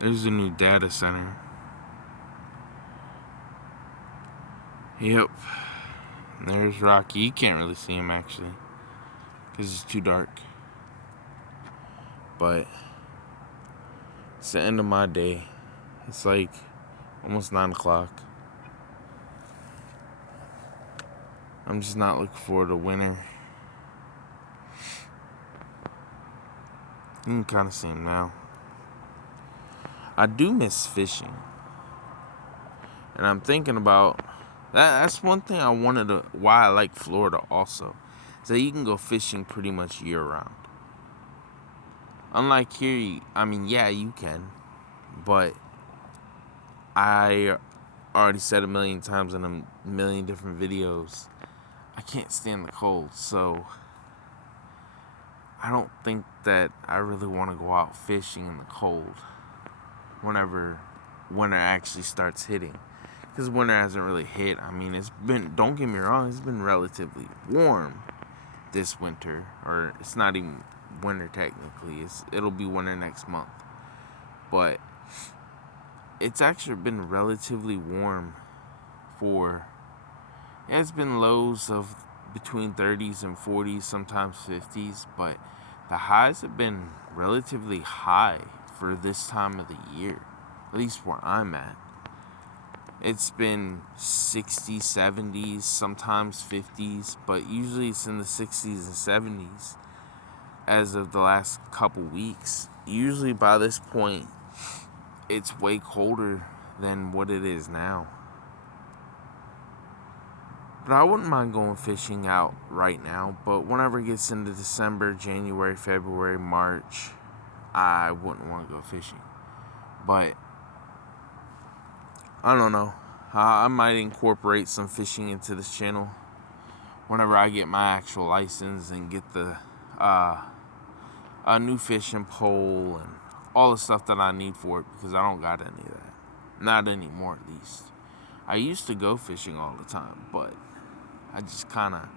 There's a new data center. Yep. And there's Rocky. You can't really see him actually, because it's too dark. But it's the end of my day. It's like almost 9 o'clock. I'm just not looking forward to winter. You can kind of see him now. I do miss fishing. And I'm thinking about that's one thing I wanted to, why I like Florida also, is that you can go fishing pretty much year round. Unlike here, yeah, you can, but I already said a million times in a million different videos, I can't stand the cold, so I don't think that I really want to go out fishing in the cold whenever winter actually starts hitting. Because winter hasn't really hit. It's been, don't get me wrong, it's been relatively warm this winter. Or it's not even winter technically. It'll be winter next month. But it's actually been relatively warm for, yeah, it's been lows of between 30s and 40s, sometimes 50s. But the highs have been relatively high for this time of the year. At least where I'm at. It's been 60s, 70s, sometimes 50s, but usually it's in the 60s and 70s as of the last couple weeks. Usually by this point, it's way colder than what it is now. But I wouldn't mind going fishing out right now, but whenever it gets into December, January, February, March, I wouldn't want to go fishing. But I don't know. I might incorporate some fishing into this channel whenever I get my actual license and get the a new fishing pole and all the stuff that I need for it, because I don't got any of that. Not anymore, at least. I used to go fishing all the time, but I just kind of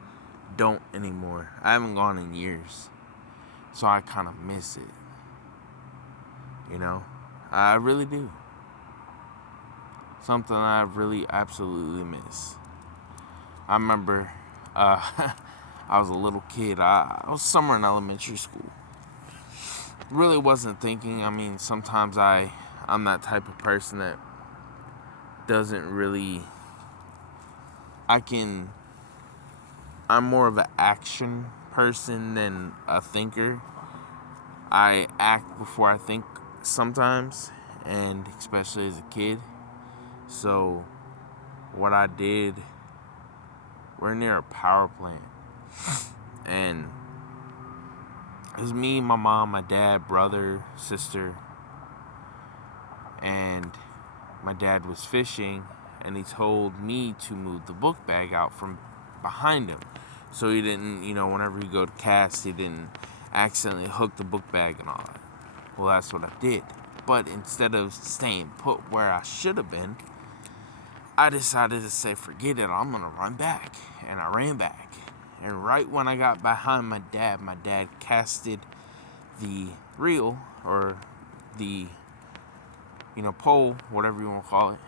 don't anymore. I haven't gone in years, so I kind of miss it. You know? I really do. Something I really absolutely miss. I remember I was a little kid. I was somewhere in elementary school. Really wasn't thinking. Sometimes I'm that type of person that doesn't really. I'm more of an action person than a thinker. I act before I think sometimes, and especially as a kid. So what I did, we're near a power plant, and it was me, my mom, my dad, brother, sister, and my dad was fishing, and he told me to move the book bag out from behind him, so he didn't, whenever he go to cast, he didn't accidentally hook the book bag and all that. Well, that's what I did. But instead of staying put where I should have been, I decided to say, forget it, I'm gonna run back. And I ran back. And right when I got behind my dad casted the reel, or the, pole, whatever you want to call it,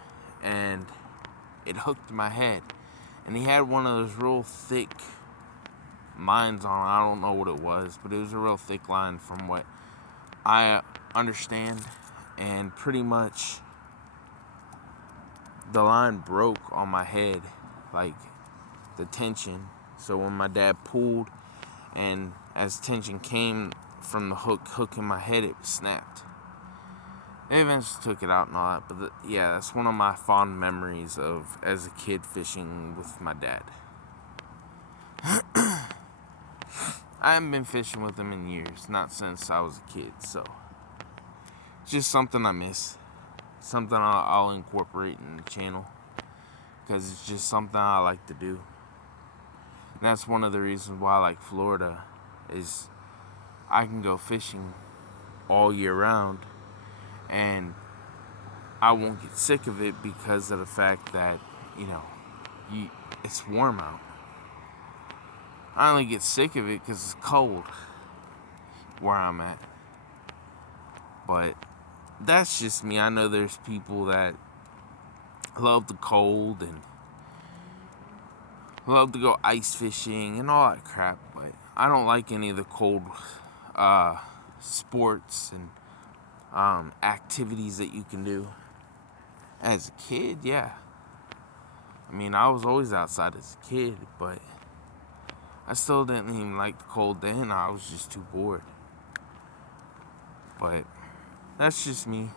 and it hooked my head. And he had one of those real thick lines on it. I don't know what it was, but it was a real thick line from what I understand. And pretty much the line broke on my head, like the tension. So when my dad pulled, and as tension came from the hook in my head, it snapped. They eventually took it out and all that, but yeah, that's one of my fond memories of as a kid fishing with my dad. I haven't been fishing with him in years, not since I was a kid, so it's just something I miss. Something I'll incorporate in the channel, because it's just something I like to do. And that's one of the reasons why I like Florida, is I can go fishing all year round, and I won't get sick of it because of the fact that, it's warm out. I only get sick of it because it's cold where I'm at. But that's just me. I know there's people that love the cold and love to go ice fishing and all that crap, but I don't like any of the cold sports and activities that you can do. As a kid, yeah. I mean, I was always outside as a kid, but I still didn't even like the cold then. I was just too bored. But that's just me.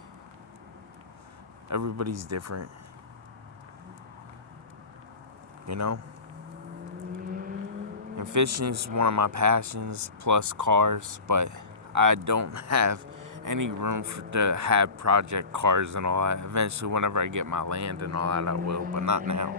Everybody's different. You know? And fishing is one of my passions, plus cars, but I don't have any room to have project cars and all that. Eventually, whenever I get my land and all that, I will, but not now.